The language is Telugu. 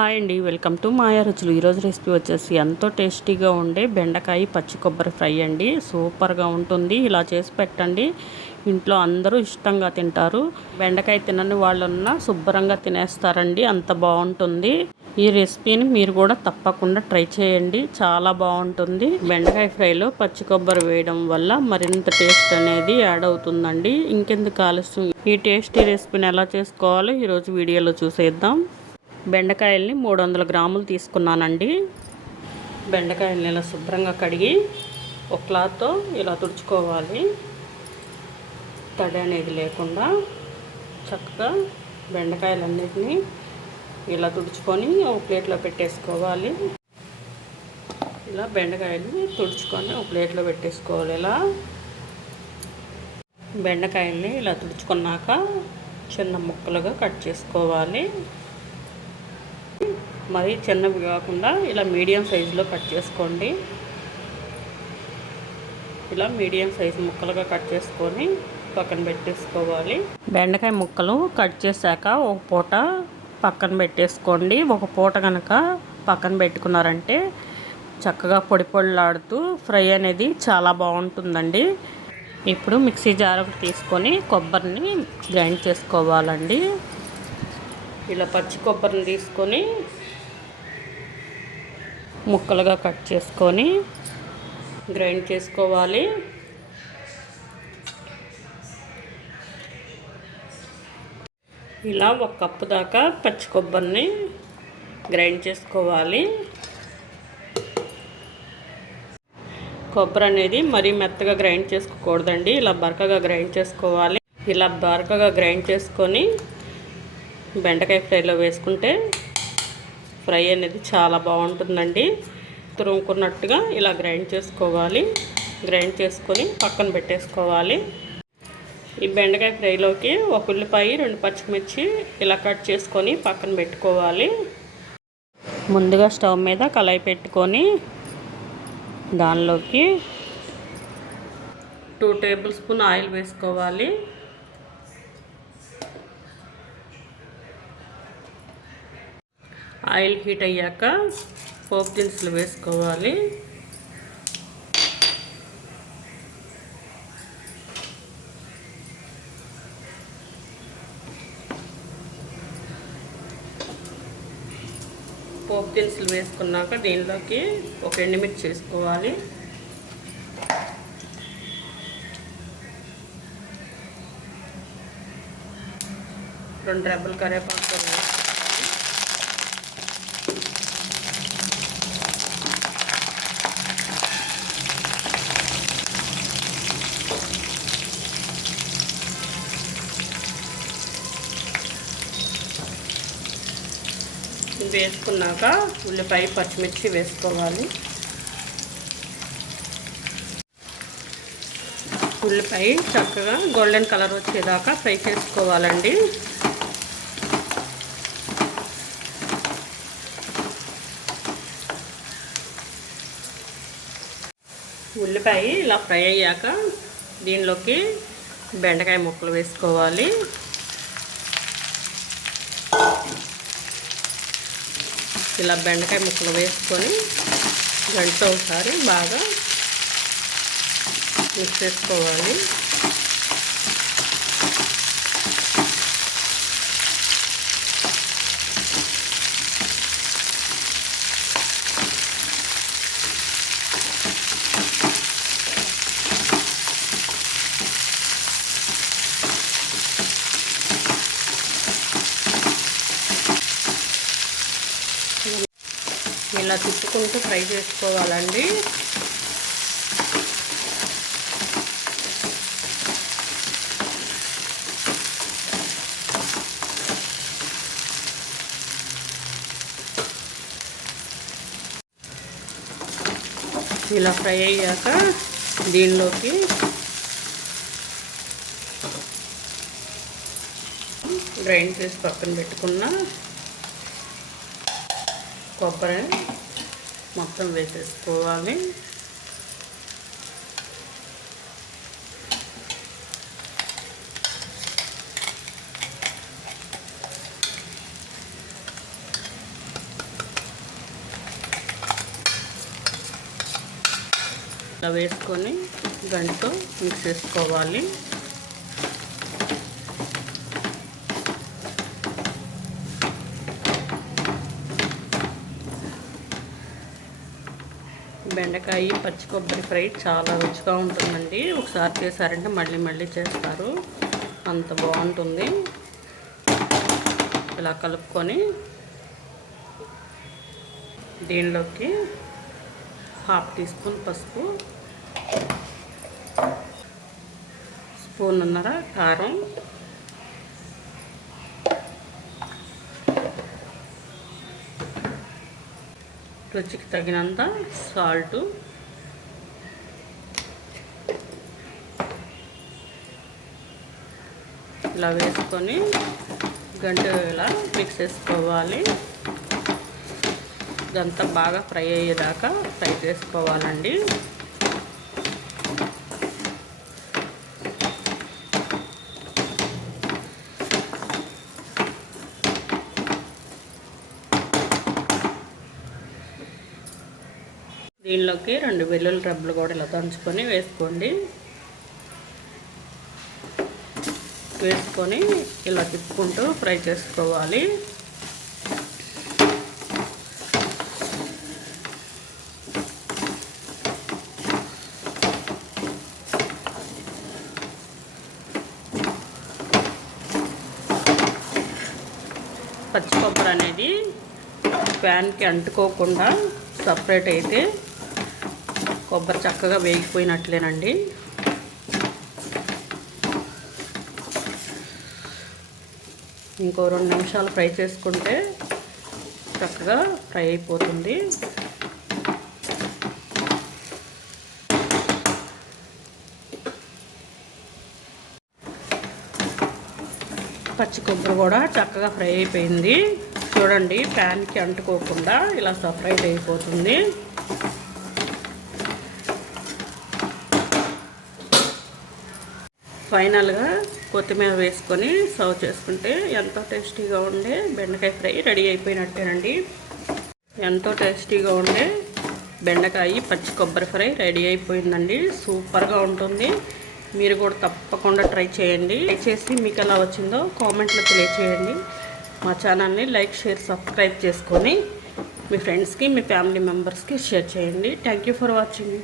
హాయ్ అండి, వెల్కమ్ టు మాయా రుచులు. ఈరోజు రెసిపీ వచ్చేసి ఎంతో టేస్టీగా ఉండే బెండకాయ పచ్చి కొబ్బరి ఫ్రై అండి. సూపర్గా ఉంటుంది. ఇలా చేసి పెట్టండి, ఇంట్లో అందరూ ఇష్టంగా తింటారు. బెండకాయ తినని వాళ్ళన్నా శుభ్రంగా తినేస్తారండి, అంత బాగుంటుంది. ఈ రెసిపీని మీరు కూడా తప్పకుండా ట్రై చేయండి, చాలా బాగుంటుంది. బెండకాయ ఫ్రైలో పచ్చి కొబ్బరి వేయడం వల్ల మరింత టేస్ట్ అనేది యాడ్ అవుతుందండి. ఇంకెందుకు ఆలస్యం, ఈ టేస్టీ రెసిపీని ఎలా చేసుకోవాలో ఈరోజు వీడియోలో చూసేద్దాం. బెండకాయల్ని 300 గ్రాములు తీసుకున్నానండి. బెండకాయల్ని ఇలా శుభ్రంగా కడిగి ఒక క్లాత్తో ఇలా తుడుచుకోవాలి. తడి అనేది లేకుండా చక్కగా బెండకాయలన్నిటినీ ఇలా తుడుచుకొని ఒక ప్లేట్లో పెట్టేసుకోవాలి. ఇలా బెండకాయల్ని తుడుచుకొని ఒక ప్లేట్లో పెట్టేసుకోవాలి. ఇలా బెండకాయల్ని ఇలా తుడుచుకున్నాక చిన్న ముక్కలుగా కట్ చేసుకోవాలి. మరి చిన్నవి కాకుండా ఇలా మీడియం సైజులో కట్ చేసుకోండి. ఇలా మీడియం సైజు ముక్కలుగా కట్ చేసుకొని పక్కన పెట్టేసుకోవాలి. బెండకాయ ముక్కలు కట్ చేశాక ఒక పూట పక్కన పెట్టేసుకోండి. ఒక పూట కనుక పక్కన పెట్టుకున్నారంటే చక్కగా పొడి పొడిలాడుతూ ఫ్రై అనేది చాలా బాగుంటుందండి. ఇప్పుడు మిక్సీ జార్ తీసుకొని కొబ్బరిని గ్రైండ్ చేసుకోవాలండి. ఇలా పచ్చి కొబ్బరిని తీసుకొని ముక్కలుగా కట్ చేసుకొని గ్రైండ్ చేసుకోవాలి. ఇలా 1 కప్పు దాకా పచ్చి కొబ్బరిని గ్రైండ్ చేసుకోవాలి. కొబ్బరి అనేది మరీ మెత్తగా గ్రైండ్ చేసుకోకూడదండి, ఇలా బరకగా గ్రైండ్ చేసుకోవాలి. ఇలా బరకగా గ్రైండ్ చేసుకొని బెండకాయ ఫ్రైలో వేసుకుంటే ఫ్రై అనేది చాలా బాగుంటుందండి. తురుముకున్నట్టుగా ఇలా గ్రైండ్ చేసుకోవాలి. గ్రైండ్ చేసుకొని పక్కన పెట్టేసుకోవాలి. ఈ బెండకాయ ఫ్రైలోకి 1 ఉల్లిపాయ 2 పచ్చిమిర్చి ఇలా కట్ చేసుకొని పక్కన పెట్టుకోవాలి. ముందుగా స్టవ్ మీద కళాయి పెట్టుకొని దానిలోకి 2 టేబుల్ స్పూన్ ఆయిల్ వేసుకోవాలి. ఆయిల్ హీట్ అయ్యాక పోపు దినుసులు వేసుకోవాలి. పోపు దినుసులు వేసుకున్నాక దీనిలోకి 1 ఎండుమిర్చి వేసుకోవాలి. రెండు రెబ్బలు కరివేపాకు వేసుకున్నాక ఉల్లిపాయ పచ్చిమిర్చి వేసుకోవాలి. ఉల్లిపాయ చక్కగా గోల్డెన్ కలర్ వచ్చేదాకా ఫ్రై చేసుకోవాలండి. ఉల్లిపాయ ఇలా ఫ్రై అయ్యాక దీనిలోకి బెండకాయ ముక్కలు వేసుకోవాలి. ఇలా బెండకాయ ముక్కలు వేసుకొని గంటతో ఒకసారి బాగా మిక్స్ చేసుకోవాలి. ఇలా తిప్పుకుంటూ ఫ్రై చేసుకోవాలండి. ఇలా ఫ్రై అయ్యాక దీనిలోకి గ్రైండ్ చేసి పక్కన పెట్టుకున్న కొబ్బరి మొత్తం వేసేసుకోవాలి. ఇలా వేసుకొని గంటతో మిక్స్ చేసుకోవాలి. బెండకాయ పచ్చి కొబ్బరి ఫ్రై చాలా రుచిగా ఉంటుందండి. ఒకసారి చేశారంటే మళ్ళీ మళ్ళీ చేస్తారు, అంత బాగుంటుంది. ఇలా కలుపుకొని దీనిలోకి 1/2 టీ స్పూన్ పసుపు, 1.5 స్పూన్ కారం, రుచికి తగినంత సాల్ట్, ఇలా వేసుకొని గంట ఇలా మిక్స్ చేసుకోవాలి. ఇదంతా బాగా ఫ్రై అయ్యేదాకా ఫ్రై చేసుకోవాలండి. దీనిలోకి 2 వెల్లుల్లి రెబ్బలు కూడా ఇలా దంచుకొని వేసుకోండి. వేసుకొని ఇలా తిప్పుకుంటూ ఫ్రై చేసుకోవాలి. పచ్చి కొబ్బరి అనేది ప్యాన్కి అంటుకోకుండా సపరేట్ అయితే కొబ్బరి చక్కగా వేగిపోయినట్లేనండి. ఇంకో 2 నిమిషాలు ఫ్రై చేసుకుంటే చక్కగా ఫ్రై అయిపోతుంది. పచ్చి కొబ్బరి కూడా చక్కగా ఫ్రై అయిపోయింది. చూడండి, ప్యాన్కి అంటుకోకుండా ఇలా సపరేట్ అయిపోతుంది. ఫైనల్గా కొత్తిమీర వేసుకొని సర్వ్ చేసుకుంటే ఎంతో టేస్టీగా ఉండే బెండకాయ ఫ్రై రెడీ అయిపోయినట్టేనండి. ఎంతో టేస్టీగా ఉండే బెండకాయ పచ్చి కొబ్బరి ఫ్రై రెడీ అయిపోయిందండి. సూపర్గా ఉంటుంది. మీరు కూడా తప్పకుండా ట్రై చేయండి. ట్రై చేసి మీకు ఎలా వచ్చిందో కామెంట్లో తెలియచేయండి. మా ఛానల్ని లైక్, షేర్, సబ్స్క్రైబ్ చేసుకొని మీ ఫ్రెండ్స్కి, మీ ఫ్యామిలీ మెంబర్స్కి షేర్ చేయండి. Thank you for watching.